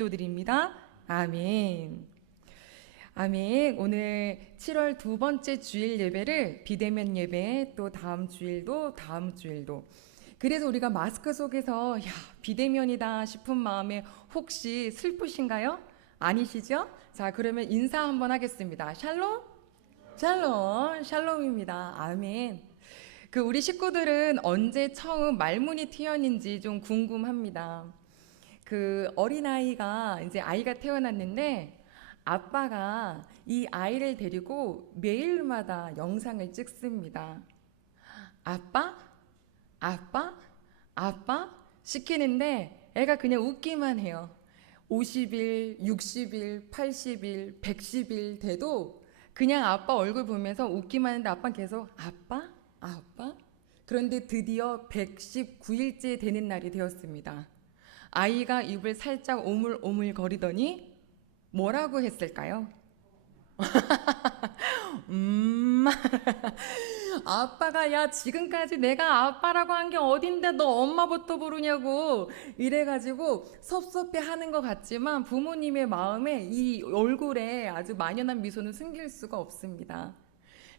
기도드립니다. 아멘. 아멘. 오늘 7월 두 번째 주일 예배를 비대면 예배, 또 다음 주일도. 그래서 우리가 마스크 속에서 비대면이다 싶은 마음에 혹시 슬프신가요? 아니시죠? 자, 그러면 인사 한번 하겠습니다. 샬롬? 샬롬, 샬롬입니다. 아멘. 우리 식구들은 언제 처음 말문이 트였는지 좀 궁금합니다. 어린아이가 이제 아이가 태어났는데 아빠가 이 아이를 데리고 매일마다 영상을 찍습니다. 아빠? 아빠? 아빠? 시키는데 애가 그냥 웃기만 해요. 50일, 60일, 80일, 110일 돼도 그냥 아빠 얼굴 보면서 웃기만 하는데 아빠는 계속 아빠? 아빠? 그런데 드디어 119일째 되는 날이 되었습니다. 아이가 입을 살짝 오물오물 거리더니 뭐라고 했을까요? 아빠가 야 지금까지 내가 아빠라고 한 게 어딘데 너 엄마부터 부르냐고 이래가지고 섭섭해하는 것 같지만 부모님의 마음에 이 얼굴에 아주 만연한 미소는 숨길 수가 없습니다.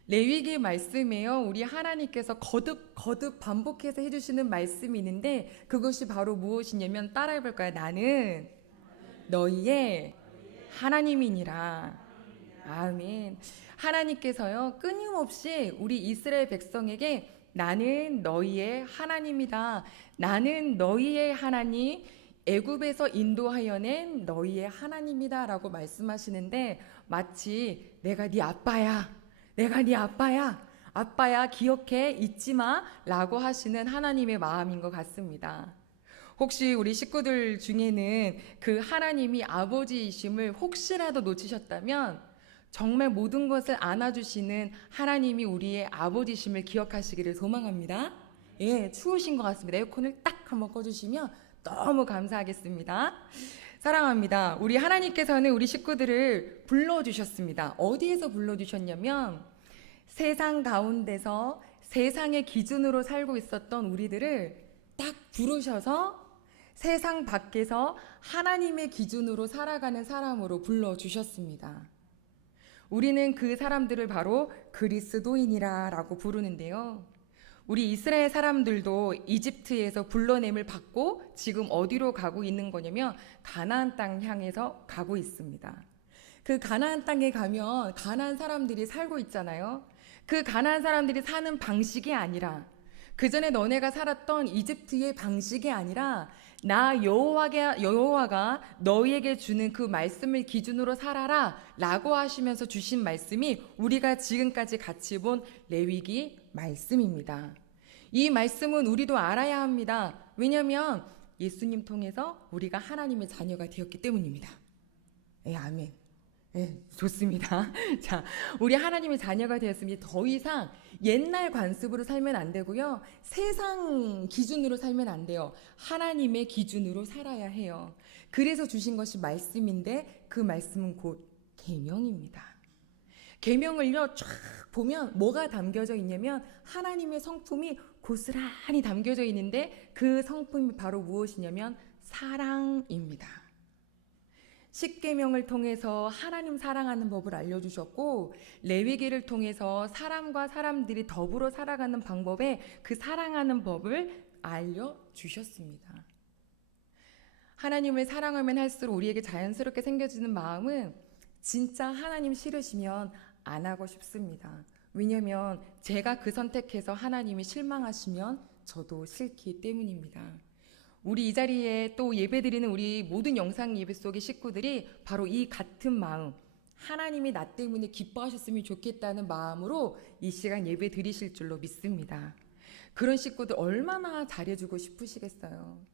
레위기 말씀에요, 우리 하나님께서 거듭 반복해서 해주시는 말씀이 있는데 그것이 바로 무엇이냐면 따라해볼까요? 나는 너희의 하나님이니라. 아멘. 하나님께서요 끊임없이 우리 이스라엘 백성에게 나는 너희의 하나님이다, 나는 너희의 하나님, 애굽에서 인도하여 낸 너희의 하나님이다 라고 말씀하시는데 마치 내가 네 아빠야, 내가 네 아빠야, 아빠야 기억해, 잊지 마 라고 하시는 하나님의 마음인 것 같습니다. 혹시 우리 식구들 중에는 그 하나님이 아버지이심을 혹시라도 놓치셨다면 정말 모든 것을 안아주시는 하나님이 우리의 아버지심을 기억하시기를 소망합니다. 예, 추우신 것 같습니다. 에어컨을 딱 한번 꺼주시면 너무 감사하겠습니다. 사랑합니다. 우리 하나님께서는 우리 식구들을 불러주셨습니다. 어디에서 불러주셨냐면 세상 가운데서 세상의 기준으로 살고 있었던 우리들을 딱 부르셔서 세상 밖에서 하나님의 기준으로 살아가는 사람으로 불러주셨습니다. 우리는 그 사람들을 바로 그리스도인이라고 부르는데요. 우리 이스라엘 사람들도 이집트에서 불러냄을 받고 지금 어디로 가고 있는 거냐면 가나안 땅 향해서 가고 있습니다. 그 가나안 땅에 가면 가나안 사람들이 살고 있잖아요. 그 가나안 사람들이 사는 방식이 아니라 그 전에 너네가 살았던 이집트의 방식이 아니라 나 여호와가 너희에게 주는 그 말씀을 기준으로 살아라 라고 하시면서 주신 말씀이 우리가 지금까지 같이 본 레위기 말씀입니다. 이 말씀은 우리도 알아야 합니다. 왜냐하면 예수님 통해서 우리가 하나님의 자녀가 되었기 때문입니다. 예, 아멘. 예, 좋습니다. 자, 우리 하나님의 자녀가 되었으니 더 이상 옛날 관습으로 살면 안 되고요. 세상 기준으로 살면 안 돼요. 하나님의 기준으로 살아야 해요. 그래서 주신 것이 말씀인데 그 말씀은 곧 계명입니다. 계명을요 쫙 보면 뭐가 담겨져 있냐면 하나님의 성품이 고스란히 담겨져 있는데 그 성품이 바로 무엇이냐면 사랑입니다. 십계명을 통해서 하나님 사랑하는 법을 알려주셨고 레위기를 통해서 사람과 사람들이 더불어 살아가는 방법에 그 사랑하는 법을 알려주셨습니다. 하나님을 사랑하면 할수록 우리에게 자연스럽게 생겨지는 마음은 진짜 하나님 싫으시면 안 하고 싶습니다. 왜냐하면 제가 그 선택해서 하나님이 실망하시면 저도 싫기 때문입니다. 우리 이 자리에 또 예배드리는 우리 모든 영상 예배 속의 식구들이 바로 이 같은 마음, 하나님이 나 때문에 기뻐하셨으면 좋겠다는 마음으로 이 시간 예배 드리실 줄로 믿습니다. 그런 식구들 얼마나 잘해주고 싶으시겠어요?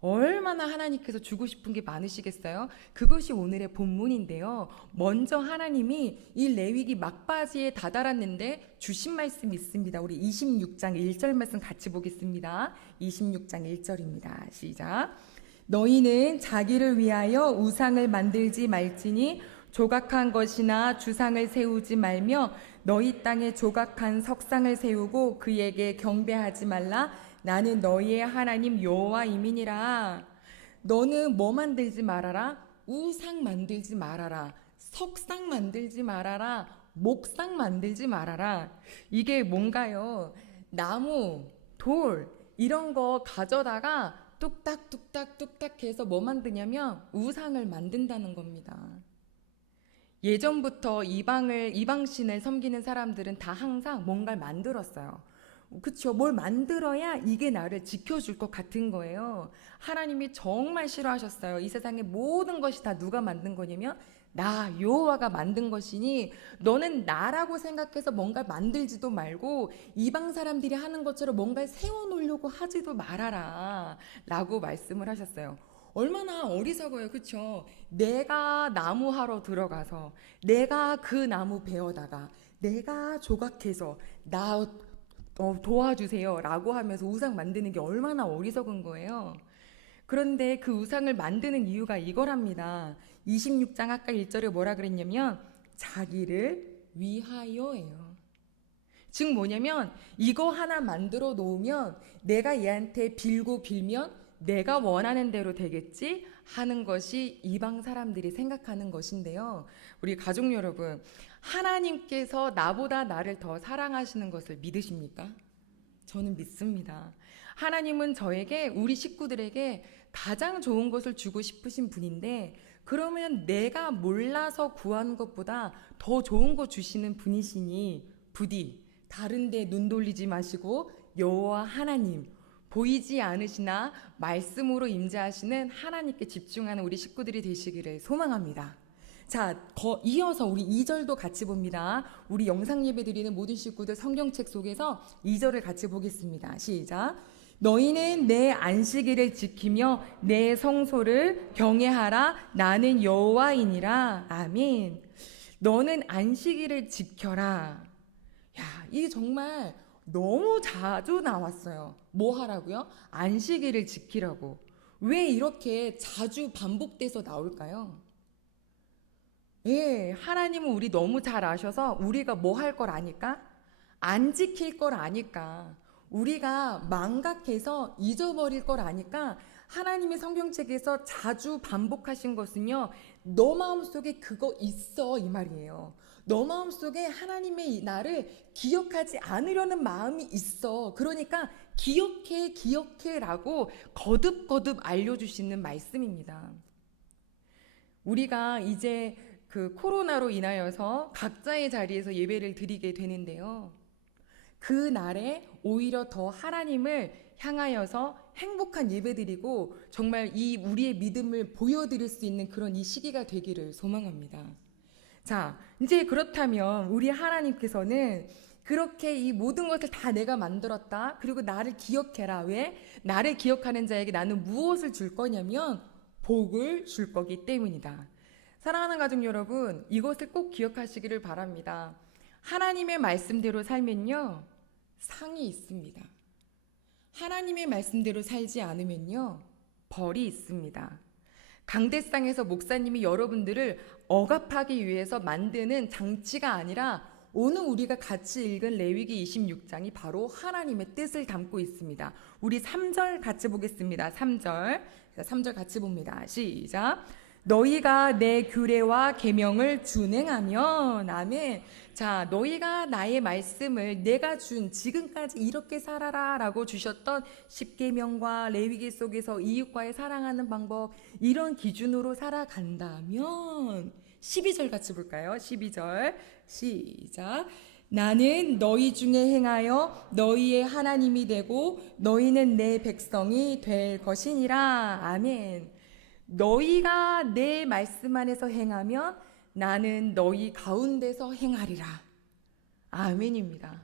얼마나 하나님께서 주고 싶은 게 많으시겠어요? 그것이 오늘의 본문인데요. 먼저 하나님이 이 레위기 막바지에 다다랐는데 주신 말씀이 있습니다. 우리 26장 1절 말씀 같이 보겠습니다. 26장 1절입니다. 시작. 너희는 자기를 위하여 우상을 만들지 말지니 조각한 것이나 주상을 세우지 말며 너희 땅에 조각한 석상을 세우고 그에게 경배하지 말라. 나는 너희의 하나님 여호와임이니라. 너는 뭐 만들지 말아라? 우상 만들지 말아라. 석상 만들지 말아라. 목상 만들지 말아라. 이게 뭔가요? 나무, 돌 이런 거 가져다가 뚝딱뚝딱 해서 뭐 만드냐면 우상을 만든다는 겁니다. 예전부터 이방신을 섬기는 사람들은 다 항상 뭔가를 만들었어요. 그쵸? 뭘 만들어야 이게 나를 지켜줄 것 같은 거예요. 하나님이 정말 싫어하셨어요. 이 세상의 모든 것이 다 누가 만든 거냐면 나 여호와가 만든 것이니 너는 나라고 생각해서 뭔가 만들지도 말고 이방 사람들이 하는 것처럼 뭔가를 세워놓으려고 하지도 말아라 라고 말씀을 하셨어요. 얼마나 어리석어요. 그쵸? 내가 나무 하러 들어가서 내가 그 나무 베어다가 내가 조각해서 나 도와주세요 라고 하면서 우상 만드는 게 얼마나 어리석은 거예요. 그런데 그 우상을 만드는 이유가 이거랍니다. 26장 아까 1절에 뭐라 그랬냐면 자기를 위하여예요. 즉 뭐냐면 이거 하나 만들어 놓으면 내가 얘한테 빌고 빌면 내가 원하는 대로 되겠지 하는 것이 이방 사람들이 생각하는 것인데요. 우리 가족 여러분, 하나님께서 나보다 나를 더 사랑하시는 것을 믿으십니까? 저는 믿습니다. 하나님은 저에게, 우리 식구들에게 가장 좋은 것을 주고 싶으신 분인데, 그러면 내가 몰라서 구한 것보다 더 좋은 거 주시는 분이시니 부디 다른 데 눈 돌리지 마시고 여호와 하나님, 보이지 않으시나 말씀으로 임재하시는 하나님께 집중하는 우리 식구들이 되시기를 소망합니다. 자, 이어서 우리 2절도 같이 봅니다. 우리 영상 예배 드리는 모든 식구들 성경책 속에서 2절을 같이 보겠습니다. 시작. 너희는 내 안식일을 지키며 내 성소를 경외하라. 나는 여호와이니라. 아멘. 너는 안식일을 지켜라. 야, 이게 정말 너무 자주 나왔어요. 뭐 하라고요? 안식일을 지키라고. 왜 이렇게 자주 반복돼서 나올까요? 예, 하나님은 우리 너무 잘 아셔서 우리가 뭐 할 걸 아니까? 안 지킬 걸 아니까. 우리가 망각해서 잊어버릴 걸 아니까 하나님의 성경책에서 자주 반복하신 것은요, 너 마음속에 그거 있어 이 말이에요. 너 마음속에 하나님의 나를 기억하지 않으려는 마음이 있어. 그러니까 기억해 라고 거듭거듭 알려주시는 말씀입니다. 우리가 이제 그 코로나로 인하여서 각자의 자리에서 예배를 드리게 되는데요. 그 날에 오히려 더 하나님을 향하여서 행복한 예배 드리고 정말 이 우리의 믿음을 보여드릴 수 있는 그런 이 시기가 되기를 소망합니다. 자, 이제 그렇다면 우리 하나님께서는 그렇게 이 모든 것을 다 내가 만들었다. 그리고 나를 기억해라. 왜? 나를 기억하는 자에게 나는 무엇을 줄 거냐면 복을 줄 거기 때문이다. 사랑하는 가족 여러분, 이것을 꼭 기억하시기를 바랍니다. 하나님의 말씀대로 살면요, 상이 있습니다. 하나님의 말씀대로 살지 않으면요, 벌이 있습니다. 강대상에서 목사님이 여러분들을 억압하기 위해서 만드는 장치가 아니라 오늘 우리가 같이 읽은 레위기 26장이 바로 하나님의 뜻을 담고 있습니다. 우리 3절 같이 보겠습니다. 3절 같이 봅니다. 시작. 너희가 내 규례와 계명을 준행하면, 아멘. 자, 너희가 나의 말씀을 내가 준 지금까지 이렇게 살아라 라고 주셨던 십계명과 레위기 속에서 이웃과의 사랑하는 방법, 이런 기준으로 살아간다면 12절 같이 볼까요? 12절 시작. 나는 너희 중에 행하여 너희의 하나님이 되고 너희는 내 백성이 될 것이니라. 아멘. 너희가 내 말씀 안에서 행하면 나는 너희 가운데서 행하리라. 아멘입니다.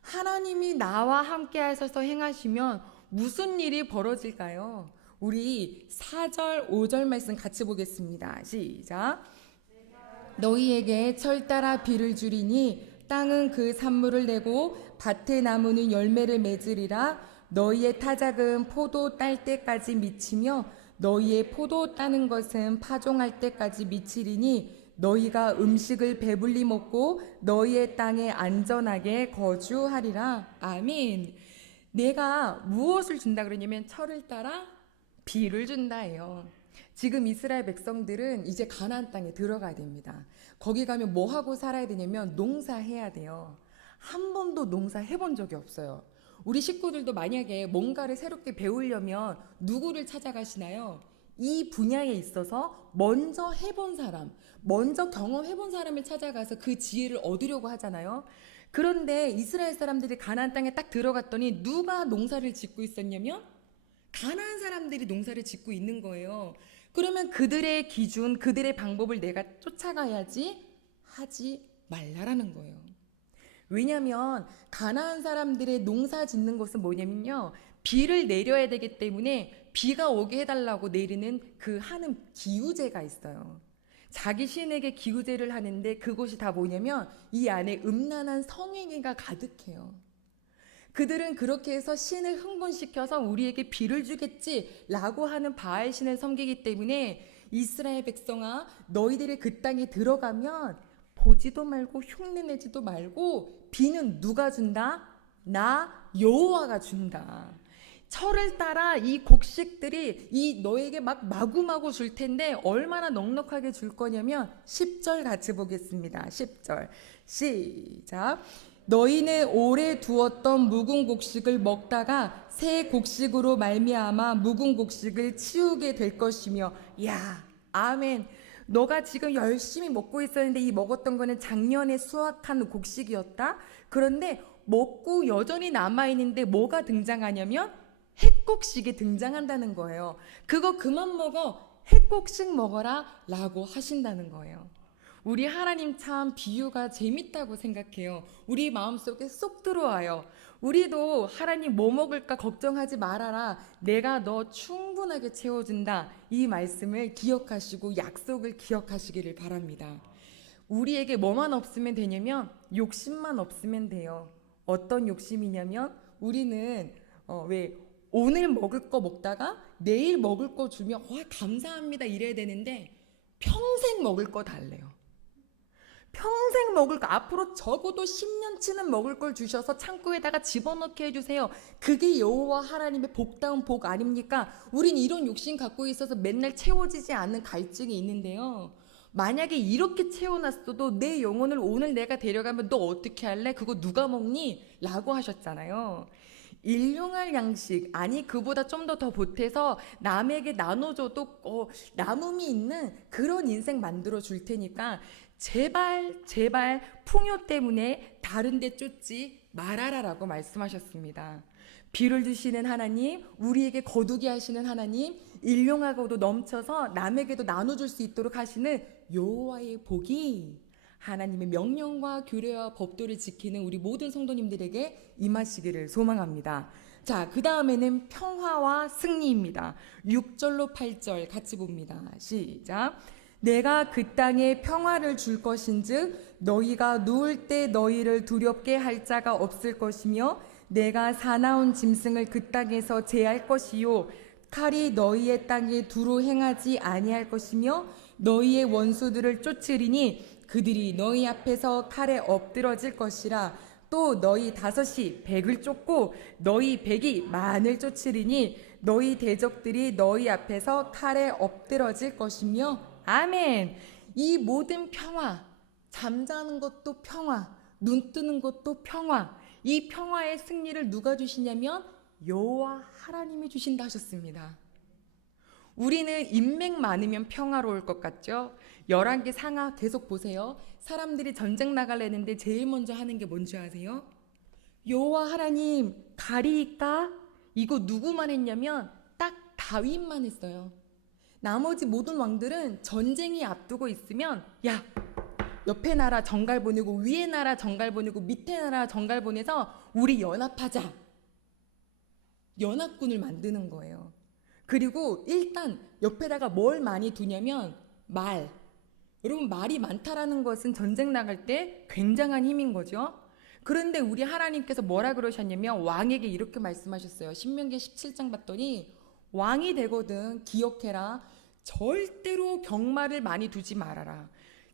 하나님이 나와 함께 하셔서 행하시면 무슨 일이 벌어질까요? 우리 4절, 5절 말씀 같이 보겠습니다. 시작. 너희에게 철 따라 비를 주리니 땅은 그 산물을 내고 밭의 나무는 열매를 맺으리라. 너희의 타작은 포도 딸 때까지 미치며 너희의 포도 따는 것은 파종할 때까지 미치리니 너희가 음식을 배불리 먹고 너희의 땅에 안전하게 거주하리라. 아멘. 내가 무엇을 준다 그러냐면 철을 따라 비를 준다예요. 지금 이스라엘 백성들은 이제 가나안 땅에 들어가야 됩니다. 거기 가면 뭐 하고 살아야 되냐면 농사해야 돼요. 한 번도 농사해 본 적이 없어요. 우리 식구들도 만약에 뭔가를 새롭게 배우려면 누구를 찾아가시나요? 이 분야에 있어서 먼저 해본 사람, 먼저 경험해본 사람을 찾아가서 그 지혜를 얻으려고 하잖아요. 그런데 이스라엘 사람들이 가나안 땅에 딱 들어갔더니 누가 농사를 짓고 있었냐면 가나안 사람들이 농사를 짓고 있는 거예요. 그러면 그들의 기준, 그들의 방법을 내가 쫓아가야지 하지 말라라는 거예요. 왜냐하면 가나안 사람들의 농사 짓는 것은 뭐냐면요, 비를 내려야 되기 때문에 비가 오게 해달라고 내리는 그 하는 기우제가 있어요. 자기 신에게 기우제를 하는데 그것이 다 뭐냐면 이 안에 음란한 성행위가 가득해요. 그들은 그렇게 해서 신을 흥분시켜서 우리에게 비를 주겠지라고 하는 바알 신을 섬기기 때문에 이스라엘 백성아, 너희들이 그 땅에 들어가면 보지도 말고 흉내내지도 말고 비는 누가 준다? 나 여호와가 준다. 철을 따라 이 곡식들이 이 너에게 막 마구마구 줄 텐데 얼마나 넉넉하게 줄 거냐면 10절 같이 보겠습니다. 10절 시작. 너희는 오래 두었던 묵은 곡식을 먹다가 새 곡식으로 말미암아 묵은 곡식을 치우게 될 것이며. 야, 아멘. 너가 지금 열심히 먹고 있었는데 이 먹었던 거는 작년에 수확한 곡식이었다. 그런데 먹고 여전히 남아있는데 뭐가 등장하냐면 햇곡식이 등장한다는 거예요. 그거 그만 먹어, 햇곡식 먹어라 라고 하신다는 거예요. 우리 하나님 참 비유가 재밌다고 생각해요. 우리 마음속에 쏙 들어와요. 우리도 하나님 뭐 먹을까 걱정하지 말아라, 내가 너 충분하게 채워준다, 이 말씀을 기억하시고 약속을 기억하시기를 바랍니다. 우리에게 뭐만 없으면 되냐면 욕심만 없으면 돼요. 어떤 욕심이냐면 우리는 왜 오늘 먹을 거 먹다가 내일 먹을 거 주면 와 감사합니다 이래야 되는데 평생 먹을 거 달래요. 평생 먹을 거, 앞으로 적어도 10년치는 먹을 걸 주셔서 창고에다가 집어넣게 해주세요. 그게 여호와 하나님의 복다운 복 아닙니까? 우린 이런 욕심 갖고 있어서 맨날 채워지지 않는 갈증이 있는데요, 만약에 이렇게 채워놨어도 내 영혼을 오늘 내가 데려가면 너 어떻게 할래? 그거 누가 먹니? 라고 하셨잖아요. 일용할 양식, 아니 그보다 좀 더 보태서 남에게 나눠줘도 남음이 있는 그런 인생 만들어 줄 테니까 제발 제발 풍요 때문에 다른 데 쫓지 말아라라고 말씀하셨습니다. 비를 주시는 하나님, 우리에게 거두게 하시는 하나님, 일용하고도 넘쳐서 남에게도 나눠줄 수 있도록 하시는 여호와의 복이 하나님의 명령과 규례와 법도를 지키는 우리 모든 성도님들에게 임하시기를 소망합니다. 자, 그 다음에는 평화와 승리입니다. 6절로 8절 같이 봅니다. 시작. 내가 그 땅에 평화를 줄 것인즉 너희가 누울 때 너희를 두렵게 할 자가 없을 것이며 내가 사나운 짐승을 그 땅에서 제할 것이요 칼이 너희의 땅에 두루 행하지 아니할 것이며 너희의 원수들을 쫓으리니 그들이 너희 앞에서 칼에 엎드러질 것이라. 또 너희 다섯이 백을 쫓고 너희 백이 만을 쫓으리니 너희 대적들이 너희 앞에서 칼에 엎드러질 것이며. 아멘. 이 모든 평화, 잠자는 것도 평화, 눈 뜨는 것도 평화, 이 평화의 승리를 누가 주시냐면 여호와 하나님이 주신다 하셨습니다. 우리는 인맥 많으면 평화로울 것 같죠? 11개 상하 계속 보세요. 사람들이 전쟁 나가려는데 제일 먼저 하는 게 뭔지 아세요? 여호와 하나님 가리이까? 이거 누구만 했냐면 딱 다윗만 했어요. 나머지 모든 왕들은 전쟁이 앞두고 있으면 야, 옆에 나라 정갈 보내고 위에 나라 정갈 보내고 밑에 나라 정갈 보내서 우리 연합하자, 연합군을 만드는 거예요. 그리고 일단 옆에다가 뭘 많이 두냐면 말. 여러분, 말이 많다라는 것은 전쟁 나갈 때 굉장한 힘인 거죠. 그런데 우리 하나님께서 뭐라 그러셨냐면 왕에게 이렇게 말씀하셨어요. 신명기 17장 봤더니 왕이 되거든 기억해라. 절대로 병마를 많이 두지 말아라.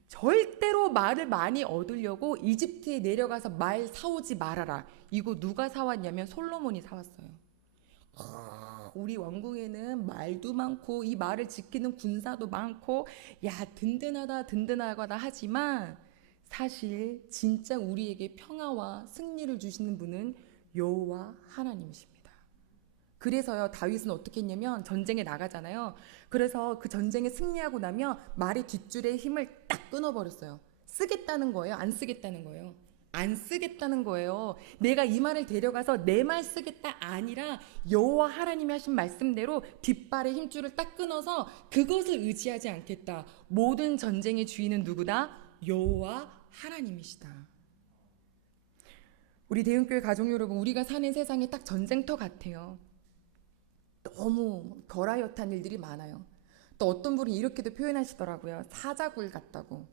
절대로 말을 많이 얻으려고 이집트에 내려가서 말 사오지 말아라. 이거 누가 사왔냐면 솔로몬이 사왔어요. 우리 왕궁에는 말도 많고 이 말을 지키는 군사도 많고 야 든든하다 든든하다 하지만 사실 진짜 우리에게 평화와 승리를 주시는 분은 여호와 하나님이십니다. 그래서요 다윗은 어떻게 했냐면 전쟁에 나가잖아요. 그래서 그 전쟁에 승리하고 나면 말의 뒷줄에 힘을 딱 끊어버렸어요. 쓰겠다는 거예요? 안 쓰겠다는 거예요? 안 쓰겠다는 거예요. 내가 이 말을 데려가서 내 말 쓰겠다 아니라 여호와 하나님이 하신 말씀대로 뒷발의 힘줄을 딱 끊어서 그것을 의지하지 않겠다. 모든 전쟁의 주인은 누구다? 여호와 하나님이시다. 우리 대흥교회 가족 여러분, 우리가 사는 세상이 딱 전쟁터 같아요. 너무 결하여탄 일들이 많아요. 또 어떤 분이 이렇게도 표현하시더라고요. 사자굴 같다고.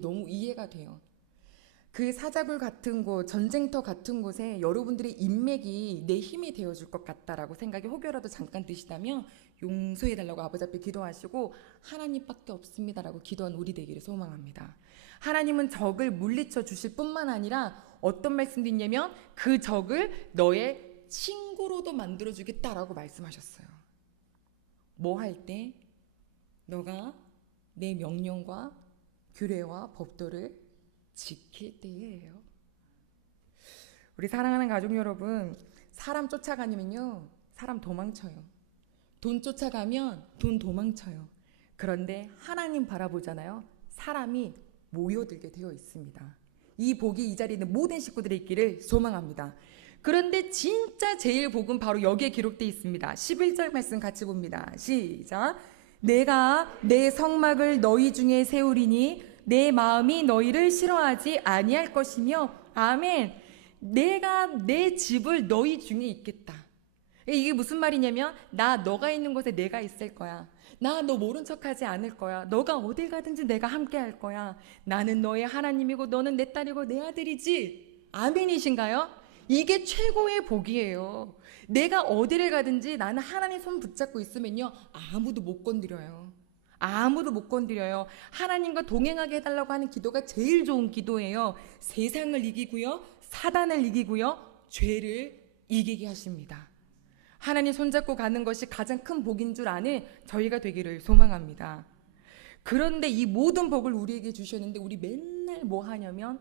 너무 이해가 돼요. 그 사자굴 같은 곳, 전쟁터 같은 곳에 여러분들의 인맥이 내 힘이 되어줄 것 같다라고 생각이 혹여라도 잠깐 드시다면 용서해달라고 아버지 앞에 기도하시고 하나님밖에 없습니다라고 기도한 우리 되기를 소망합니다. 하나님은 적을 물리쳐 주실 뿐만 아니라 어떤 말씀도 있냐면 그 적을 너의 친구로도 만들어주겠다라고 말씀하셨어요. 뭐 할 때? 너가 내 명령과 규례와 법도를 지킬 때예요. 우리 사랑하는 가족 여러분, 사람 쫓아가면요 사람 도망쳐요. 돈 쫓아가면 돈 도망쳐요. 그런데 하나님 바라보잖아요. 사람이 모여들게 되어 있습니다. 이 복이 이 자리에 있는 모든 식구들이 있기를 소망합니다. 그런데 진짜 제일 복은 바로 여기에 기록되어 있습니다. 11절 말씀 같이 봅니다. 시작. 내가 내 성막을 너희 중에 세우리니 내 마음이 너희를 싫어하지 아니할 것이며 아멘. 내가 내 집을 너희 중에 있겠다. 이게 무슨 말이냐면 너가 있는 곳에 내가 있을 거야. 나 너 모른 척하지 않을 거야. 너가 어딜 가든지 내가 함께 할 거야. 나는 너의 하나님이고 너는 내 딸이고 내 아들이지. 아멘이신가요? 이게 최고의 복이에요. 내가 어디를 가든지 나는 하나님 손 붙잡고 있으면요 아무도 못 건드려요. 아무도 못 건드려요. 하나님과 동행하게 해달라고 하는 기도가 제일 좋은 기도예요. 세상을 이기고요, 사단을 이기고요, 죄를 이기게 하십니다. 하나님 손잡고 가는 것이 가장 큰 복인 줄 아는 저희가 되기를 소망합니다. 그런데 이 모든 복을 우리에게 주셨는데 우리 맨날 뭐 하냐면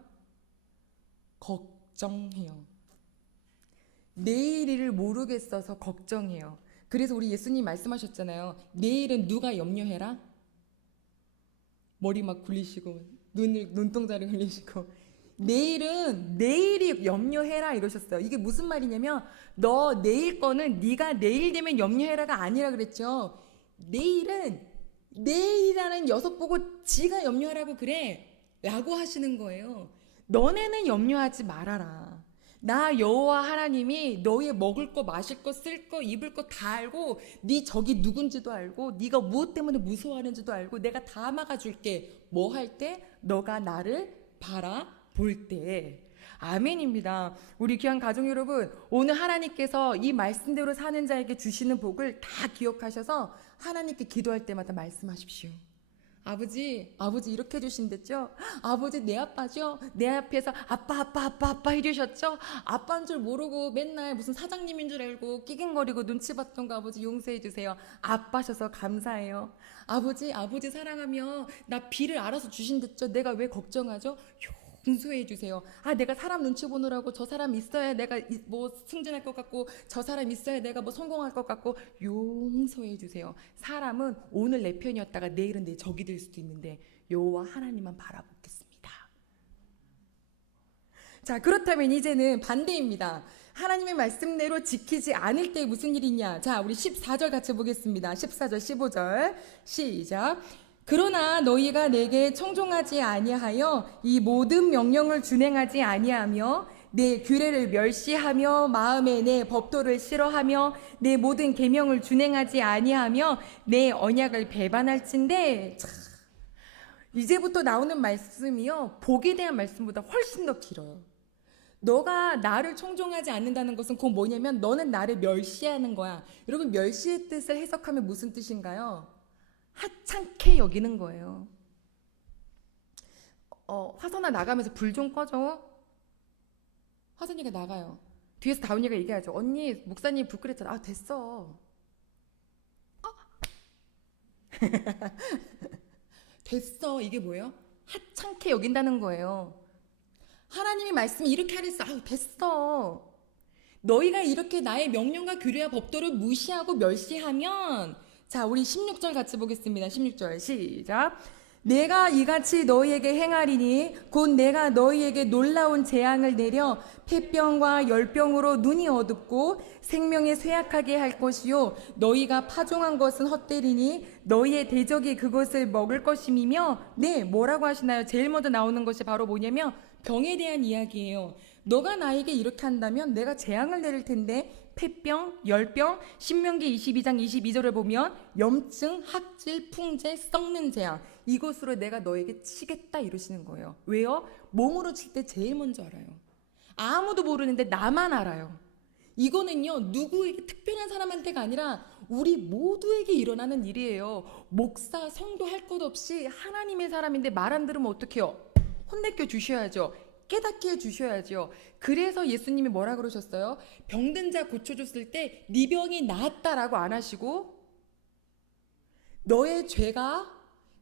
걱정해요. 내일을 모르겠어서 걱정해요. 그래서 우리 예수님 말씀하셨잖아요. 내일은 누가 염려해라? 머리 막 굴리시고 눈동자를 흘리시고 내일은 내일이 염려해라 이러셨어요. 이게 무슨 말이냐면 너 내일 거는 네가 내일 되면 염려해라가 아니라 그랬죠. 내일은 내일이라는 녀석 보고 지가 염려하라고 그래 라고 하시는 거예요. 너네는 염려하지 말아라. 나 여호와 하나님이 너의 먹을 거 마실 거 쓸 거 입을 거 다 알고 네 적이 누군지도 알고 네가 무엇 때문에 무서워하는지도 알고 내가 다 막아줄게. 뭐 할 때? 너가 나를 바라볼 때. 아멘입니다. 우리 귀한 가족 여러분, 오늘 하나님께서 이 말씀대로 사는 자에게 주시는 복을 다 기억하셔서 하나님께 기도할 때마다 말씀하십시오. 아버지 이렇게 해주신댔죠? 아버지 내 아빠죠? 내 앞에서 아빠 해주셨죠? 아빠인 줄 모르고 맨날 무슨 사장님인 줄 알고 끼깅거리고 눈치 봤던 거 아버지 용서해주세요. 아빠셔서 감사해요. 아버지 사랑하며 나 비를 알아서 주신댔죠? 내가 왜 걱정하죠? 용서해 주세요. 내가 사람 눈치 보느라고 저 사람 있어야 내가 뭐 승진할 것 같고 저 사람 있어야 내가 뭐 성공할 것 같고 용서해 주세요. 사람은 오늘 내 편이었다가 내일은 내 적이 될 수도 있는데 여호와 하나님만 바라보겠습니다. 자, 그렇다면 이제는 반대입니다. 하나님의 말씀대로 지키지 않을 때 무슨 일이 있냐? 자, 우리 14절 같이 보겠습니다. 14절 15절 시작. 그러나 너희가 내게 청종하지 아니하여 이 모든 명령을 준행하지 아니하며 내 규례를 멸시하며 마음에 내 법도를 싫어하며 내 모든 계명을 준행하지 아니하며 내 언약을 배반할진대. 이제부터 나오는 말씀이요 복에 대한 말씀보다 훨씬 더 길어요. 너가 나를 청종하지 않는다는 것은 그건 뭐냐면 너는 나를 멸시하는 거야. 여러분 멸시의 뜻을 해석하면 무슨 뜻인가요? 하찮게 여기는 거예요. 화선아 나가면서 불 좀 꺼줘. 화선이가 나가요. 뒤에서 다운이가 얘기하죠. 언니 목사님 불 끄랬잖아. 됐어. 됐어. 이게 뭐예요? 하찮게 여긴다는 거예요. 하나님의 말씀이 이렇게 하랬어. 아유, 됐어. 너희가 이렇게 나의 명령과 규례와 법도를 무시하고 멸시하면, 자, 우리 16절 같이 보겠습니다. 16절 시작. 내가 이같이 너희에게 행하리니 곧 내가 너희에게 놀라운 재앙을 내려 폐병과 열병으로 눈이 어둡고 생명에 쇠약하게 할 것이요 너희가 파종한 것은 헛되리니 너희의 대적이 그것을 먹을 것임이며. 네, 뭐라고 하시나요? 제일 먼저 나오는 것이 바로 뭐냐면 병에 대한 이야기예요. 너가 나에게 이렇게 한다면 내가 재앙을 내릴 텐데, 폐병, 열병, 신명기 22장 22절을 보면 염증, 학질, 풍재, 썩는 재앙, 이것으로 내가 너에게 치겠다 이러시는 거예요. 왜요? 몸으로 칠 때 제일 먼저 알아요. 아무도 모르는데 나만 알아요. 이거는요, 누구에게 특별한 사람한테가 아니라 우리 모두에게 일어나는 일이에요. 목사, 성도 할 것 없이 하나님의 사람인데 말 안 들으면 어떡해요? 혼내켜 주셔야죠. 깨닫게 해주셔야죠. 그래서 예수님이 뭐라 그러셨어요? 병든 자 고쳐줬을 때 네 병이 나았다라고 안 하시고 너의 죄가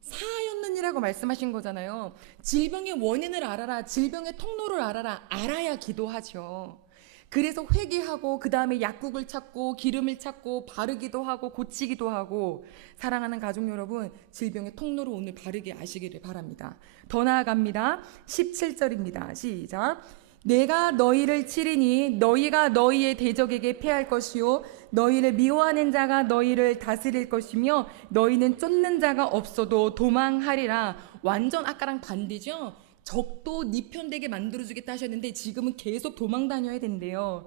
사하였느니라고 말씀하신 거잖아요. 질병의 원인을 알아라. 질병의 통로를 알아라. 알아야 기도하죠. 그래서 회개하고 그 다음에 약국을 찾고 기름을 찾고 바르기도 하고 고치기도 하고. 사랑하는 가족 여러분, 질병의 통로를 오늘 바르게 아시기를 바랍니다. 더 나아갑니다. 17절입니다. 시작. 내가 너희를 치리니 너희가 너희의 대적에게 패할 것이요 너희를 미워하는 자가 너희를 다스릴 것이며 너희는 쫓는 자가 없어도 도망하리라. 완전 아까랑 반대죠. 적도 네 편 되게 만들어주겠다 하셨는데 지금은 계속 도망 다녀야 된대요.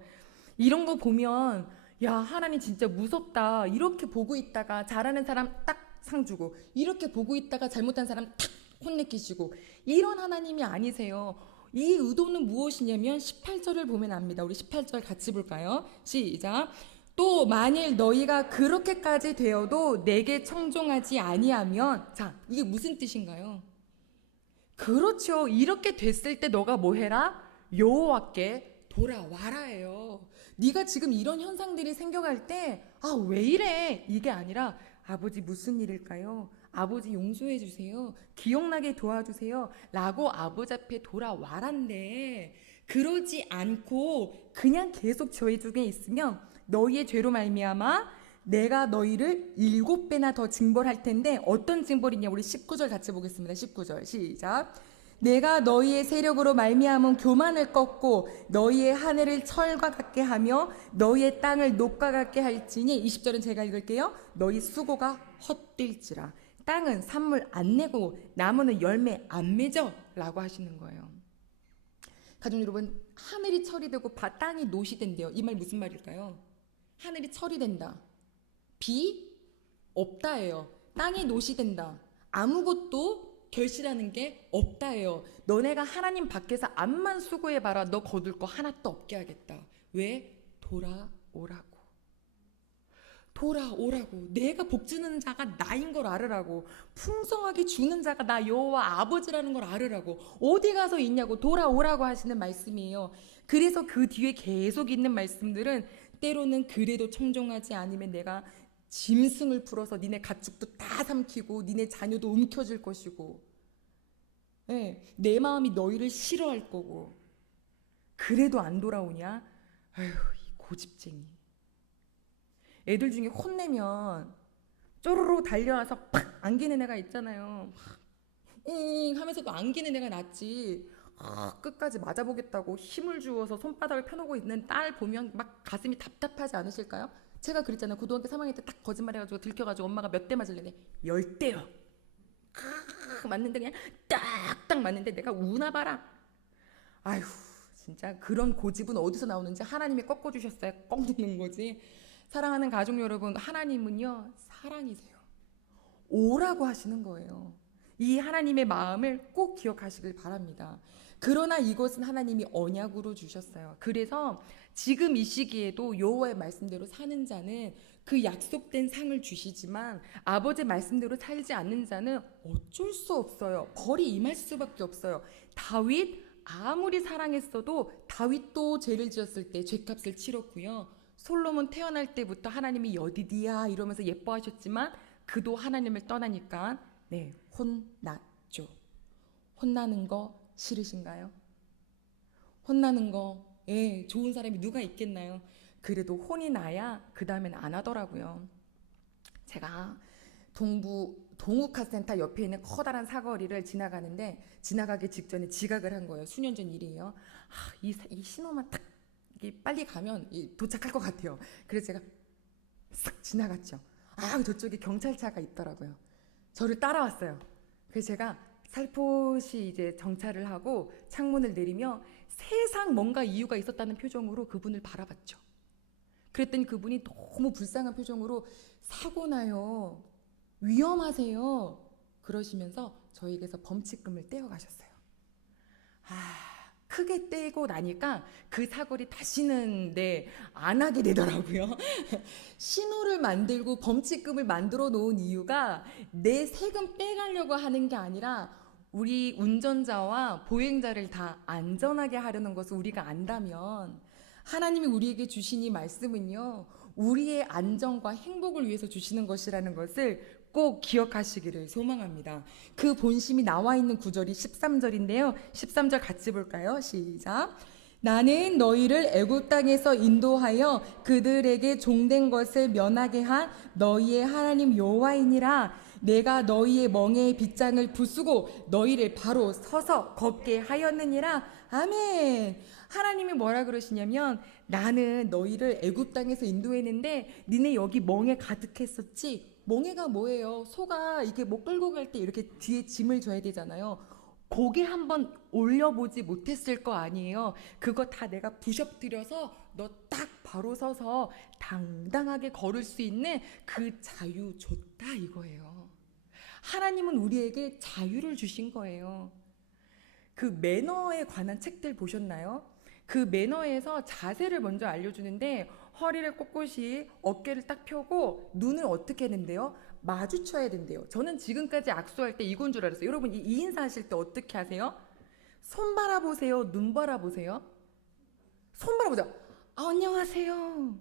이런 거 보면 야, 하나님 진짜 무섭다. 이렇게 보고 있다가 잘하는 사람 딱 상 주고, 이렇게 보고 있다가 잘못한 사람 탁 혼내키시고, 이런 하나님이 아니세요. 이 의도는 무엇이냐면 18절을 보면 압니다. 우리 18절 같이 볼까요? 시작. 또 만일 너희가 그렇게까지 되어도 내게 청종하지 아니하면, 자, 이게 무슨 뜻인가요? 그렇죠. 이렇게 됐을 때 너가 뭐 해라? 여호와께 돌아와라예요. 네가 지금 이런 현상들이 생겨갈 때 아, 왜 이래? 이게 아니라 아버지 무슨 일일까요? 아버지 용서해 주세요. 기억나게 도와주세요. 라고 아버지 앞에 돌아와란데, 그러지 않고 그냥 계속 저희 중에 있으면 너희의 죄로 말미암아 내가 너희를 7배나 더 징벌할 텐데, 어떤 징벌이냐? 우리 19절 같이 보겠습니다. 19절 시작. 내가 너희의 세력으로 말미암은 교만을 꺾고 너희의 하늘을 철과 같게 하며 너희의 땅을 녹과 같게 할지니. 20절은 제가 읽을게요. 너희 수고가 헛될지라. 땅은 산물 안 내고 나무는 열매 안 맺어 라고 하시는 거예요. 가족 여러분, 하늘이 철이 되고 땅이 노시 된대요. 이 말 무슨 말일까요? 하늘이 철이 된다, 비 없다예요. 땅이 노시 된다, 아무것도 결실하는 게 없다예요. 너네가 하나님 밖에서 암만 수고해봐라, 너 거둘 거 하나도 없게 하겠다. 왜? 돌아오라고. 돌아오라고. 내가 복주는 자가 나인 걸 알으라고. 풍성하게 주는 자가 나 여호와 아버지라는 걸 알으라고. 어디 가서 있냐고. 돌아오라고 하시는 말씀이에요. 그래서 그 뒤에 계속 있는 말씀들은 때로는 그래도 청종하지 않으면 내가 짐승을 풀어서 니네 가축도 다 삼키고 니네 자녀도 움켜쥘 것이고, 네, 내 마음이 너희를 싫어할 거고, 그래도 안 돌아오냐? 아휴, 이 고집쟁이. 애들 중에 혼내면 쪼르르 달려와서 팍 안기는 애가 있잖아요. 응 하면서도 안기는 애가 낫지. 끝까지 맞아보겠다고 힘을 주어서 손바닥을 펴놓고 있는 딸 보면 막 가슴이 답답하지 않으실까요? 제가 그랬잖아요. 고등학교 3학년 때 딱 거짓말해가지고 들켜가지고 엄마가 몇 대 맞을래? 10대요. 맞는데 그냥 딱딱 맞는데 내가 우나 봐라. 아휴, 진짜 그런 고집은 어디서 나오는지 하나님이 꺾어주셨어요. 꺾는 거지. 사랑하는 가족 여러분, 하나님은요 사랑이세요. 오라고 하시는 거예요. 이 하나님의 마음을 꼭 기억하시길 바랍니다. 그러나 이것은 하나님이 언약으로 주셨어요. 그래서 지금 이 시기에도 여호와의 말씀대로 사는 자는 그 약속된 상을 주시지만, 아버지 말씀대로 살지 않는 자는 어쩔 수 없어요. 벌이 임할 수밖에 없어요. 다윗 아무리 사랑했어도 다윗도 죄를 지었을 때 죄값을 치렀고요. 솔로몬 태어날 때부터 하나님이 여디디야 이러면서 예뻐하셨지만 그도 하나님을 떠나니까 네, 혼났죠. 혼나는 거 싫으신가요? 혼나는 거 좋은 사람이 누가 있겠나요? 그래도 혼이 나야 그 다음엔 안 하더라고요. 제가 동욱카센터 옆에 있는 커다란 사거리를 지나가기 직전에 지각을 한 거예요. 수년 전 일이에요. 이 신호만 딱 빨리 가면 도착할 것 같아요. 그래서 제가 싹 지나갔죠. 저쪽에 경찰차가 있더라고요. 저를 따라왔어요. 그래서 제가 살포시 이제 정차를 하고 창문을 내리며 세상 뭔가 이유가 있었다는 표정으로 그분을 바라봤죠. 그랬더니 그분이 너무 불쌍한 표정으로 사고 나요. 위험하세요. 그러시면서 저에게서 범칙금을 떼어가셨어요. 크게 떼고 나니까 그 사고를 다시는 안 하게 되더라고요. 신호를 만들고 범칙금을 만들어 놓은 이유가 내 세금 빼가려고 하는 게 아니라 우리 운전자와 보행자를 다 안전하게 하려는 것을 우리가 안다면 하나님이 우리에게 주신 이 말씀은요, 우리의 안전과 행복을 위해서 주시는 것이라는 것을 꼭 기억하시기를 소망합니다. 그 본심이 나와 있는 구절이 13절인데요. 13절 같이 볼까요? 시작. 나는 너희를 애굽 땅에서 인도하여 그들에게 종된 것을 면하게 한 너희의 하나님 여호와이니라. 내가 너희의 멍에의 빗장을 부수고 너희를 바로 서서 걷게 하였느니라. 아멘. 하나님이 뭐라 그러시냐면, 나는 너희를 애굽 땅에서 인도했는데 니네 여기 멍에 가득했었지. 멍에가 뭐예요? 소가 이렇게 뭐 끌고 갈 때 이렇게 뒤에 짐을 져야 되잖아요. 고개 한번 올려보지 못했을 거 아니에요. 그거 다 내가 부셔뜨려서 너 딱 바로 서서 당당하게 걸을 수 있는 그 자유 줬다 이거예요. 하나님은 우리에게 자유를 주신 거예요. 그 매너에 관한 책들 보셨나요? 그 매너에서 자세를 먼저 알려주는데, 허리를 꼿꼿이 어깨를 딱 펴고 눈을 어떻게 했는데요? 마주쳐야 된대요. 저는 지금까지 악수할 때 이건 줄 알았어요. 여러분, 이 인사하실 때 어떻게 하세요? 손 바라보세요? 눈 바라보세요? 손 바라보자. 안녕하세요.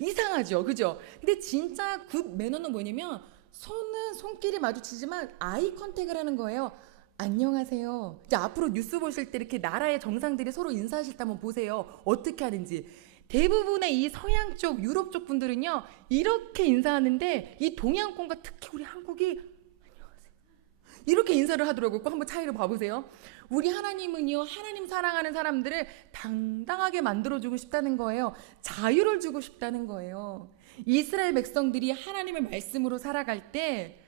이상하죠, 그죠? 근데 진짜 굿 매너는 뭐냐면, 손은 손끼리 마주치지만 아이 컨택을 하는 거예요. 안녕하세요. 이제 앞으로 뉴스 보실 때 이렇게 나라의 정상들이 서로 인사하실 때 한번 보세요. 어떻게 하는지. 대부분의 이 서양 쪽, 유럽 쪽 분들은요, 이렇게 인사하는데, 이 동양권과 특히 우리 한국이 안녕하세요, 이렇게 인사를 하더라고요. 꼭 한번 차이를 봐보세요. 우리 하나님은요, 하나님 사랑하는 사람들을 당당하게 만들어주고 싶다는 거예요. 자유를 주고 싶다는 거예요. 이스라엘 백성들이 하나님의 말씀으로 살아갈 때,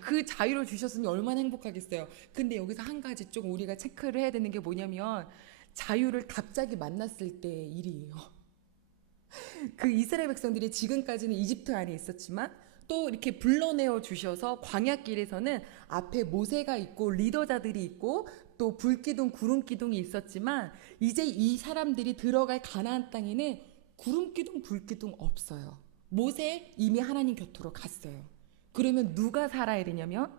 그 자유를 주셨으니 얼마나 행복하겠어요. 근데 여기서 한 가지 좀 우리가 체크를 해야 되는 게 뭐냐면, 자유를 갑자기 만났을 때의 일이에요. 그 이스라엘 백성들이 지금까지는 이집트 안에 있었지만 또 이렇게 불러내어 주셔서 광야길에서는 앞에 모세가 있고 리더자들이 있고 또 불기둥 구름기둥이 있었지만, 이제 이 사람들이 들어갈 가나안 땅에는 구름기둥 불기둥 없어요. 모세 이미 하나님 곁으로 갔어요. 그러면 누가 살아야 되냐면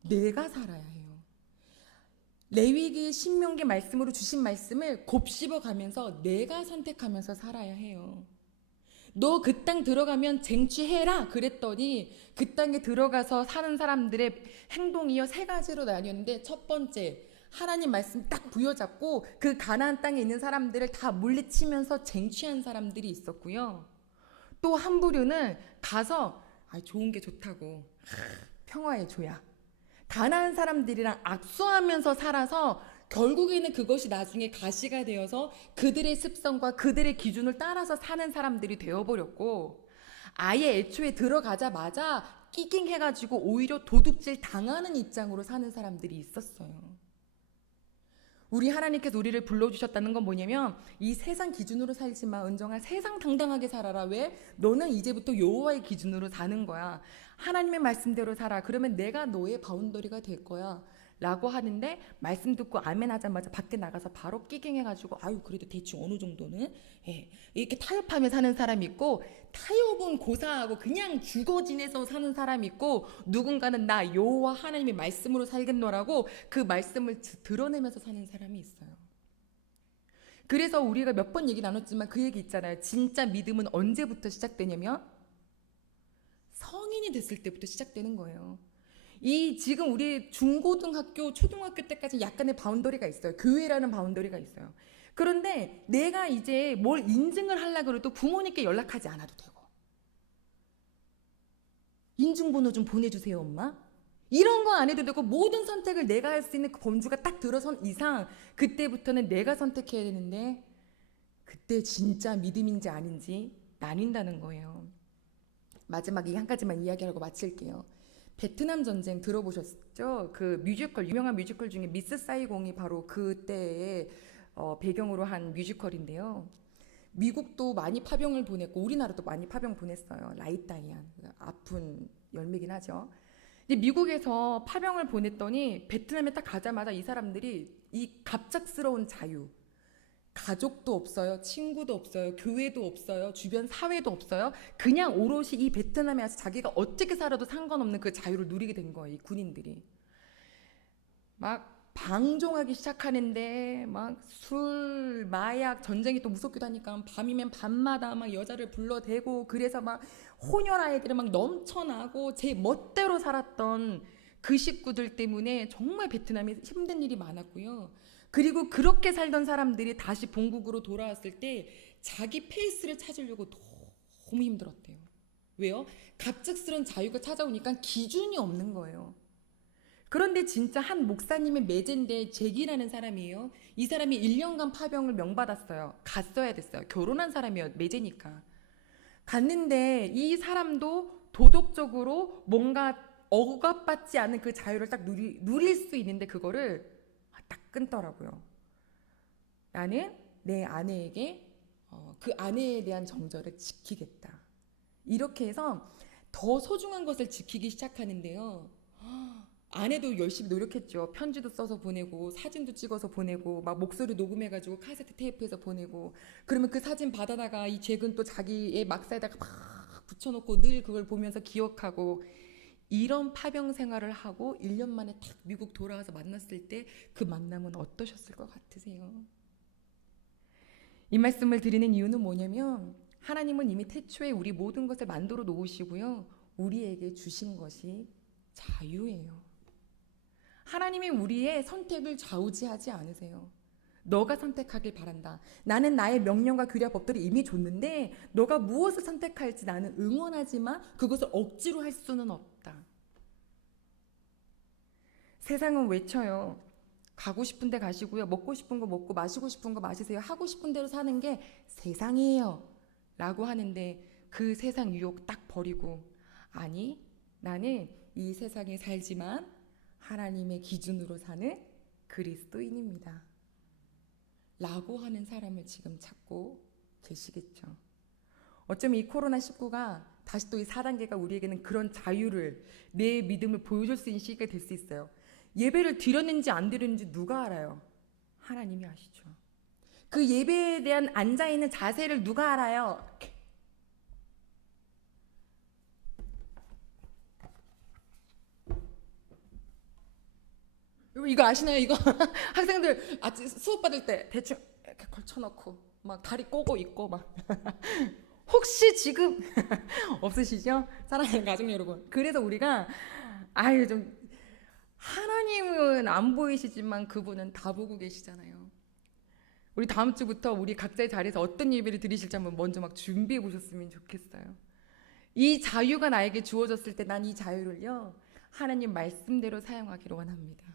내가 살아야 해요. 레위기 신명기 말씀으로 주신 말씀을 곱씹어 가면서 내가 선택하면서 살아야 해요. 너 그 땅 들어가면 쟁취해라 그랬더니 그 땅에 들어가서 사는 사람들의 행동이요 3가지로 나뉘었는데, 첫 번째, 하나님 말씀 딱 부여잡고 그 가나안 땅에 있는 사람들을 다 물리치면서 쟁취한 사람들이 있었고요. 또 한 부류는 가서 좋은 게 좋다고 평화의 조약, 가난한 사람들이랑 악수하면서 살아서 결국에는 그것이 나중에 가시가 되어서 그들의 습성과 그들의 기준을 따라서 사는 사람들이 되어버렸고, 아예 애초에 들어가자마자 끼깅해가지고 오히려 도둑질 당하는 입장으로 사는 사람들이 있었어요. 우리 하나님께서 우리를 불러주셨다는 건 뭐냐면, 이 세상 기준으로 살지 마 은정아, 세상 당당하게 살아라. 왜? 너는 이제부터 여호와의 기준으로 사는 거야. 하나님의 말씀대로 살아. 그러면 내가 너의 바운더리가 될 거야 라고 하는데, 말씀 듣고 아멘 하자마자 밖에 나가서 바로 끼갱해가지고 그래도 대충 어느 정도는 이렇게 타협하며 사는 사람이 있고, 타협은 고사하고 그냥 죽어 지내서 사는 사람이 있고, 누군가는 나 여호와 하나님의 말씀으로 살겠노라고 그 말씀을 드러내면서 사는 사람이 있어요. 그래서 우리가 몇 번 얘기 나눴지만 그 얘기 있잖아요. 진짜 믿음은 언제부터 시작되냐면 성인이 됐을 때부터 시작되는 거예요. 이 지금 우리 중고등학교, 초등학교 때까지 약간의 바운더리가 있어요. 교회라는 바운더리가 있어요. 그런데 내가 이제 뭘 인증을 하려고 해도 부모님께 연락하지 않아도 되고, 인증번호 좀 보내주세요 엄마, 이런 거 안 해도 되고, 모든 선택을 내가 할 수 있는 그 범주가 딱 들어선 이상 그때부터는 내가 선택해야 되는데, 그때 진짜 믿음인지 아닌지 나뉜다는 거예요. 마지막 이 한 가지만 이야기하고 마칠게요. 베트남 전쟁 들어보셨죠? 그 뮤지컬, 유명한 뮤지컬 중에 미스 사이공이 바로 그때의 배경으로 한 뮤지컬인데요. 미국도 많이 파병을 보냈고 우리나라도 많이 파병 보냈어요. 라이따이안, 아픈 열매긴 하죠. 근데 미국에서 파병을 보냈더니 베트남에 딱 가자마자 이 사람들이 이 갑작스러운 자유, 가족도 없어요, 친구도 없어요, 교회도 없어요, 주변 사회도 없어요. 그냥 오롯이 이 베트남에 와서 자기가 어떻게 살아도 상관없는 그 자유를 누리게 된 거예요. 이 군인들이 막 방종하기 시작하는데, 막 술, 마약, 전쟁이 또 무섭기도 하니까 밤이면 밤마다 막 여자를 불러대고, 그래서 막 혼혈 아이들이 막 넘쳐나고 제 멋대로 살았던 그 식구들 때문에 정말 베트남이 힘든 일이 많았고요. 그리고 그렇게 살던 사람들이 다시 본국으로 돌아왔을 때 자기 페이스를 찾으려고 너무 힘들었대요. 왜요? 갑작스런 자유가 찾아오니까 기준이 없는 거예요. 그런데 진짜 한 목사님의 매제인데 잭이라는 사람이에요. 이 사람이 1년간 파병을 명받았어요. 갔어야 됐어요. 결혼한 사람이에요. 매제니까. 갔는데 이 사람도 도덕적으로 뭔가 억압받지 않은 그 자유를 딱 누릴 수 있는데 그거를 딱 끊더라고요. 나는 내 아내에게 그 아내에 대한 정절을 지키겠다. 이렇게 해서 더 소중한 것을 지키기 시작하는데요. 아내도 열심히 노력했죠. 편지도 써서 보내고, 사진도 찍어서 보내고, 막 목소리 녹음해가지고 카세트 테이프에서 보내고, 그러면 그 사진 받아다가 이 잭은 또 자기의 막사에다가 막 붙여놓고 늘 그걸 보면서 기억하고, 이런 파병 생활을 하고 1년 만에 딱 미국 돌아와서 만났을 때 그 만남은 어떠셨을 것 같으세요? 이 말씀을 드리는 이유는 뭐냐면, 하나님은 이미 태초에 우리 모든 것을 만들어 놓으시고요, 우리에게 주신 것이 자유예요. 하나님이 우리의 선택을 좌우지하지 않으세요. 너가 선택하길 바란다. 나는 나의 명령과 규례와 법들을 이미 줬는데 너가 무엇을 선택할지 나는 응원하지만 그것을 억지로 할 수는 없다. 세상은 외쳐요. 가고 싶은 데 가시고요. 먹고 싶은 거 먹고 마시고 싶은 거 마시세요. 하고 싶은 대로 사는 게 세상이에요. 라고 하는데 그 세상 유혹 딱 버리고, 아니, 나는 이 세상에 살지만 하나님의 기준으로 사는 그리스도인입니다. 라고 하는 사람을 지금 찾고 계시겠죠. 어쩌면 이 코로나19가 다시 또 이 4단계가 우리에게는 그런 자유를, 내 믿음을 보여줄 수 있는 시기가 될 수 있어요. 예배를 드렸는지 안 드렸는지 누가 알아요? 하나님이 아시죠. 그 예배에 대한 앉아있는 자세를 누가 알아요? 이거 아시나요? 이거 학생들 수업 받을 때 대충 이렇게 걸쳐놓고 막 다리 꼬고 있고 막 혹시 지금 없으시죠? 사랑하는 가족 여러분. 그래서 우리가 좀 하나님은 안 보이시지만 그분은 다 보고 계시잖아요. 우리 다음 주부터 우리 각자의 자리에서 어떤 예배를 드리실지 한번 먼저 막 준비해 보셨으면 좋겠어요. 이 자유가 나에게 주어졌을 때 난 이 자유를요, 하나님 말씀대로 사용하기를 원합니다.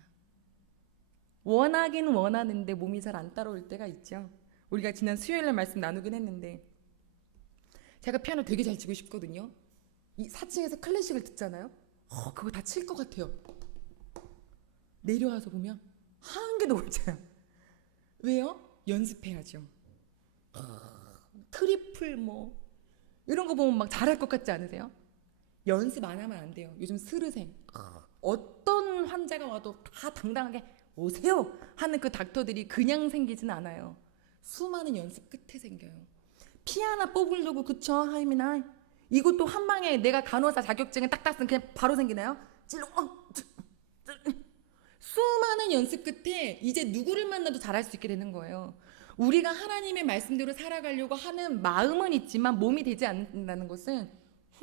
원하긴 원하는데 몸이 잘 안 따라올 때가 있죠. 우리가 지난 수요일날 말씀 나누긴 했는데, 제가 피아노 되게 잘 치고 싶거든요. 이 4층에서 클래식을 듣잖아요. 그거 다 칠 것 같아요. 내려와서 보면 한 개도 못 쳐요. 왜요? 연습해야죠. 트리플 뭐 이런 거 보면 막 잘할 것 같지 않으세요? 연습 안 하면 안 돼요. 요즘 스르생, 어떤 환자가 와도 다 당당하게 오세요 하는 그 닥터들이 그냥 생기진 않아요. 수많은 연습 끝에 생겨요. 피아노 뽑으려고, 그쵸? 하이미나 이것도 한 방에 내가 간호사 자격증을 딱 땄으면 그냥 바로 생기나요? 찔러 수많은 연습 끝에 이제 누구를 만나도 잘할 수 있게 되는 거예요. 우리가 하나님의 말씀대로 살아가려고 하는 마음은 있지만 몸이 되지 않는다는 것은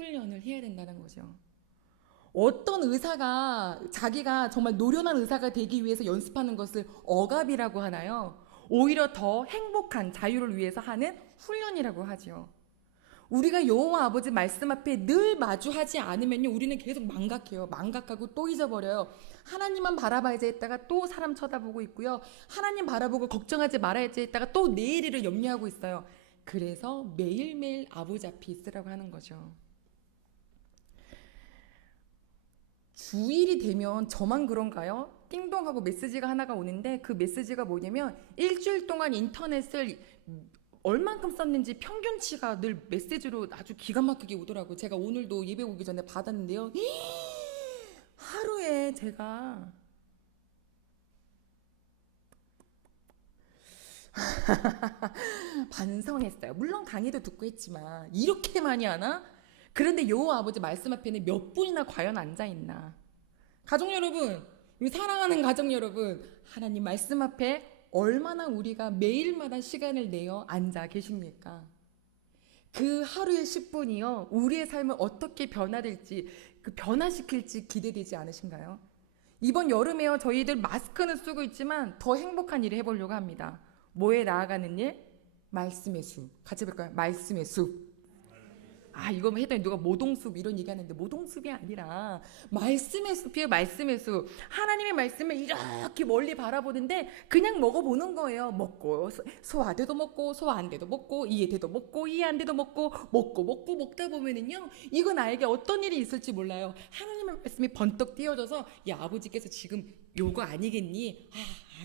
훈련을 해야 된다는 거죠. 어떤 의사가 자기가 정말 노련한 의사가 되기 위해서 연습하는 것을 억압이라고 하나요? 오히려 더 행복한 자유를 위해서 하는 훈련이라고 하죠. 우리가 여호와 아버지 말씀 앞에 늘 마주하지 않으면요, 우리는 계속 망각해요. 망각하고 또 잊어버려요. 하나님만 바라봐야지 했다가 또 사람 쳐다보고 있고요. 하나님 바라보고 걱정하지 말아야지 했다가 또 내일을 염려하고 있어요. 그래서 매일매일 아버지 앞에 있으라고 하는 거죠. 주일이 되면 저만 그런가요? 띵동하고 메시지가 하나가 오는데 그 메시지가 뭐냐면 일주일 동안 인터넷을 얼만큼 썼는지 평균치가 늘 메시지로 아주 기가 막히게 오더라고요. 제가 오늘도 예배 오기 전에 받았는데요. 하루에 제가 반성했어요. 물론 강의도 듣고 했지만 이렇게 많이 하나? 그런데 여호와 아버지 말씀 앞에는 몇 분이나 과연 앉아있나? 가족 여러분, 우리 사랑하는 가족 여러분, 하나님 말씀 앞에 얼마나 우리가 매일마다 시간을 내어 앉아 계십니까? 그 하루의 10분이요, 우리의 삶을 어떻게 변화될지, 그 변화시킬지 기대되지 않으신가요? 이번 여름에요, 저희들 마스크는 쓰고 있지만 더 행복한 일을 해보려고 합니다. 뭐에 나아가는 일? 말씀의 숲. 같이 볼까요? 말씀의 숲. 이거 했더니 누가 모동숲 이런 얘기하는데 모동숲이 아니라 말씀의 숲이에요. 말씀의 숲. 하나님의 말씀을 이렇게 멀리 바라보는데 그냥 먹어보는 거예요. 먹고 소화돼도 먹고 소화 안 돼도 먹고 이해돼도 먹고 이해 안 돼도 먹고 먹다 보면은요, 이거 나에게 어떤 일이 있을지 몰라요. 하나님의 말씀이 번떡 띄어져서 야, 아버지께서 지금 요거 아니겠니?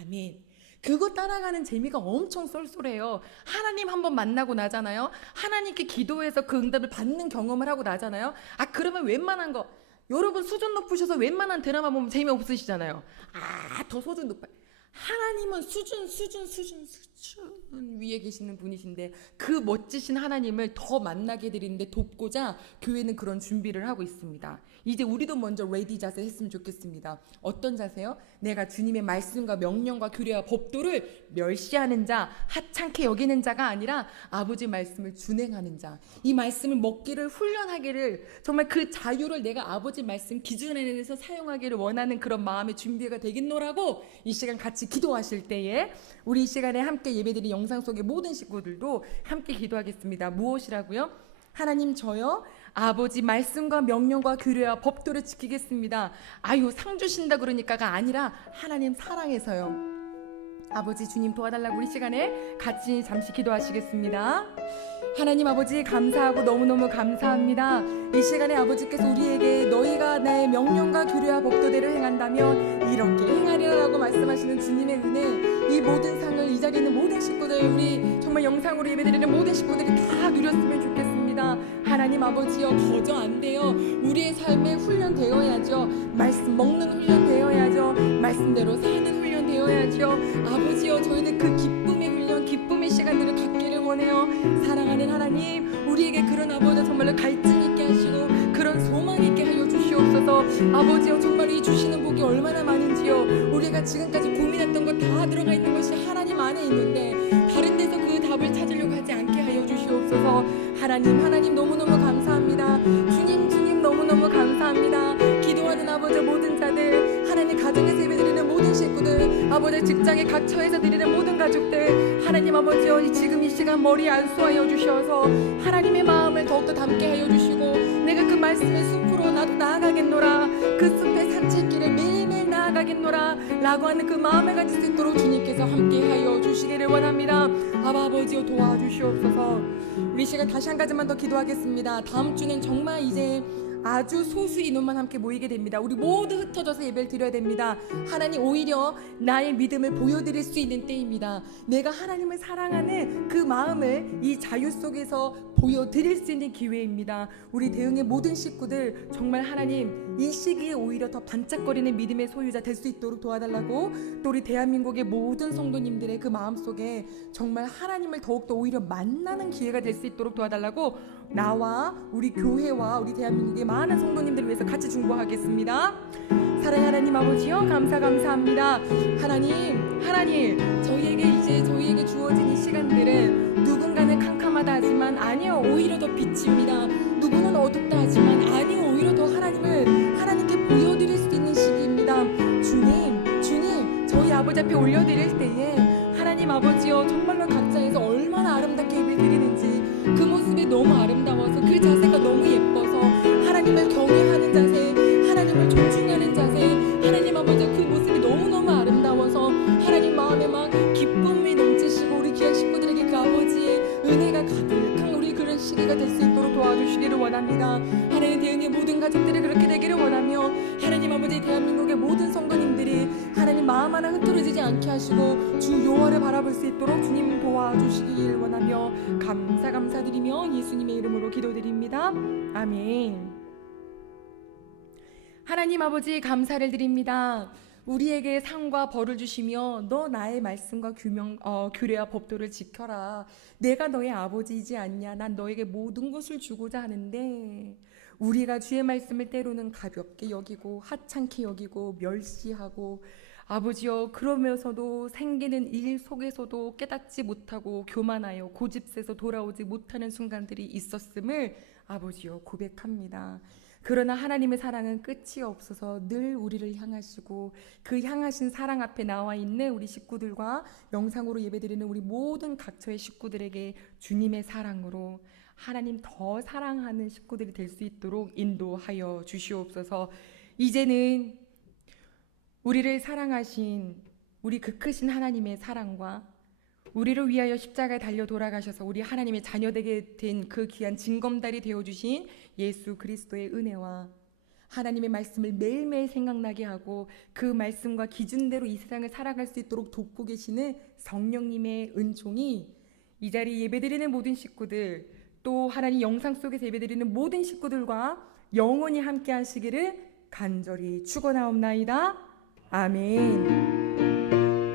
아멘. 그거 따라가는 재미가 엄청 쏠쏠해요. 하나님 한번 만나고 나잖아요. 하나님께 기도해서 그 응답을 받는 경험을 하고 나잖아요. 그러면 웬만한 거, 여러분 수준 높으셔서 웬만한 드라마 보면 재미없으시잖아요. 더 수준 높아요. 하나님은 수준 위에 계시는 분이신데 그 멋지신 하나님을 더 만나게 드리는데 돕고자 교회는 그런 준비를 하고 있습니다. 이제 우리도 먼저 레디 자세 했으면 좋겠습니다. 어떤 자세요? 내가 주님의 말씀과 명령과 규례와 법도를 멸시하는 자, 하찮게 여기는 자가 아니라 아버지 말씀을 준행하는 자, 이 말씀을 먹기를 훈련하기를, 정말 그 자유를 내가 아버지 말씀 기준 안에서 사용하기를 원하는 그런 마음의 준비가 되겠노라고 이 시간 같이 기도하실 때에 우리 이 시간에 함께 예배드린 영상 속의 모든 식구들도 함께 기도하겠습니다. 무엇이라고요? 하나님, 저요 아버지 말씀과 명령과 규례와 법도를 지키겠습니다. 상 주신다 그러니까가 아니라 하나님 사랑해서요. 아버지 주님 도와달라고 우리 시간에 같이 잠시 기도하시겠습니다. 하나님 아버지 감사하고 너무너무 감사합니다. 이 시간에 아버지께서 우리에게 너희가 나의 명령과 규례와 법도대로 행한다면 이렇게 행하리라고 말씀하시는 주님의 은혜, 이 모든 상을 이 자리에 있는 모든 식구들, 우리 정말 영상으로 예배드리는 모든 식구들이 다 누렸으면 좋겠습니다. 하나님 아버지여, 거저 안 돼요. 우리의 삶에 훈련되어야죠. 말씀 먹는 훈련 되어야죠. 말씀대로 사는 훈련 되어야죠. 아버지여, 저희는 그 기쁨의 훈련, 기쁨의 시간들을 갖기를 원해요. 사랑하는 하나님, 우리에게 그런 아버지 정말로 갈증 있게 하시고 그런 소망 있게 하여 주시옵소서. 아버지여, 정말 이 주시는 복이 얼마나 많은지요. 우리가 지금까지 고민했던 것 다 들어가 있는 것이 하나님 안에 있는데 다른 데서 그 답을 찾으려고 하지 않게 하여 주시옵소서. 하나님 너무너무 감사합니다. 주님 너무너무 감사합니다. 기도하는 아버지 모든 자들, 하나님 가정에서 예배드리는 모든 식구들, 아버지 직장의 각 처에서 드리는 모든 가족들, 하나님 아버지여, 지금 이 시간 머리에 안수하여 주셔서 하나님의 마음을 더욱더 담게 하여 주시고 내가 그 말씀의 숲으로 나도 나아가겠노라, 그 숲의 산책길에 매일매일 나아가겠노라 라고 하는 그 마음을 가질 수 있도록 주님께서 함께하여 주시기를 원합니다. 아버지여, 도와주시옵소서. 우리 시간 다시 한 가지만 더 기도하겠습니다. 다음 주는 정말 이제 아주 소수 인원만 함께 모이게 됩니다. 우리 모두 흩어져서 예배를 드려야 됩니다. 하나님, 오히려 나의 믿음을 보여드릴 수 있는 때입니다. 내가 하나님을 사랑하는 그 마음을 이 자유 속에서 보여드릴 수 있는 기회입니다. 우리 대흥의 모든 식구들, 정말 하나님 이 시기에 오히려 더 반짝거리는 믿음의 소유자 될 수 있도록 도와달라고, 또 우리 대한민국의 모든 성도님들의 그 마음속에 정말 하나님을 더욱더 오히려 만나는 기회가 될 수 있도록 도와달라고 나와 우리 교회와 우리 대한민국의 많은 성도님들을 위해서 같이 중보하겠습니다. 사랑하는 하나님 아버지요, 감사합니다. 하나님 저희에게 주어진 이 시간들은 누군가는 캄캄하다 하지만 아니요, 오히려 더 빛입니다. 지금은 어둡다 하지만 아니 오히려 더 하나님께 보여드릴 수 있는 시기입니다. 주님 저희 아버지 앞에 올려드릴 때에 하나님 아버지여 정말로 각자에서 얼마나 아름답게 예배 드리는지 그 모습이 너무 아름다워서 그 자세가 너무 예뻐서 하나님을 경외하는 자세, 하나님을 존중하는 자세, 하나님 아버지 그 모습이 너무너무 아름다워서 하나님 마음에 막 기쁨이 넘치시고 우리 귀한 식구들에게 그 아버지의 은혜가 가득한 우리 그런 시기가 될 수 있도록 도와주시기를 원합니다. 하나님 대응의 모든 가족들이 그렇게 되기를 원하며 하나님 아버지 대한민국의 모든 성도님들이 하나님 마음 하나 흐트러지지 않게 하시고 주 여호와를 바라볼 수 있도록 주님 도와주시길 원하며 감사드리며 예수님의 이름으로 기도드립니다. 아멘. 하나님 아버지 감사를 드립니다. 우리에게 상과 벌을 주시며 너 나의 말씀과 규례와 법도를 지켜라. 내가 너의 아버지이지 않냐. 난 너에게 모든 것을 주고자 하는데 우리가 주의 말씀을 때로는 가볍게 여기고 하찮게 여기고 멸시하고 아버지여 그러면서도 생기는 일 속에서도 깨닫지 못하고 교만하여 고집세서 돌아오지 못하는 순간들이 있었음을 아버지여 고백합니다. 그러나 하나님의 사랑은 끝이 없어서 늘 우리를 향하시고 그 향하신 사랑 앞에 나와 있는 우리 식구들과 영상으로 예배드리는 우리 모든 각처의 식구들에게 주님의 사랑으로 하나님 더 사랑하는 식구들이 될 수 있도록 인도하여 주시옵소서. 이제는 우리를 사랑하신 우리 그 크신 하나님의 사랑과 우리를 위하여 십자가에 달려 돌아가셔서 우리 하나님의 자녀되게 된 그 귀한 징검다리 되어주신 예수 그리스도의 은혜와 하나님의 말씀을 매일매일 생각나게 하고 그 말씀과 기준대로 이 세상을 살아갈 수 있도록 돕고 계시는 성령님의 은총이 이 자리에 예배드리는 모든 식구들 또 하나님 영상 속에서 예배드리는 모든 식구들과 영원히 함께 하시기를 간절히 축원하옵나이다. 아멘.